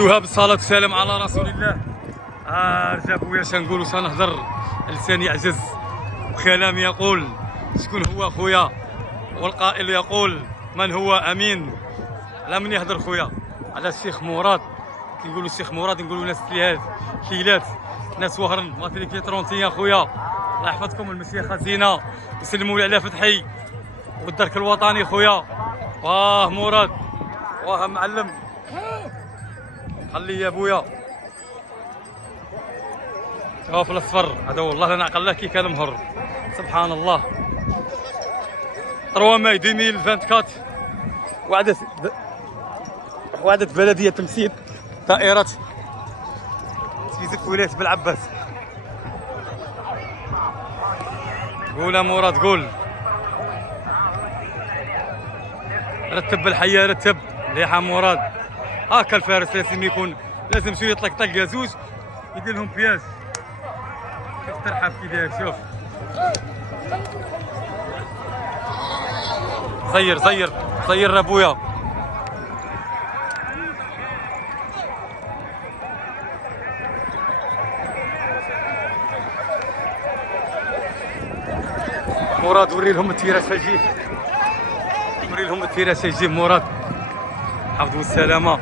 نبدوها بالصلاة والسلام على رسول الله. رجع بويا شنقولو سنهضر، لساني يعجز وكلامي يقول شكون هو خويا، والقائل يقول من هو امين. على من يهضر خويا؟ على الشيخ مراد. كنقولوا الشيخ مراد نقولوا ناس ليلات ناس وهرن ماتريكي 31 خويا. الله يحفظكم المسيخه زينه، يسلموا لي على فتحي والدرك الوطني خويا. واه مراد، واه معلم، خلي يا بويا. شوف الاصفر هذا والله لا نعقل له كي كان مهر، سبحان الله. 3 ماي 2024 وعدت بلديه تمسيد دائره تيزف ولايه بالعباس. قول يا مراد قول. رتب الحياه رتب ليحة مراد. هاكا الفارس لازم يكون، لازم شويه طق زوج يدير لهم بياس. شوف ترحب كي داير، شوف زير ابويا. مراد وري لهم التيراس يجيب، وري لهم التيراس يجيب مراد. حفظوا السلامه.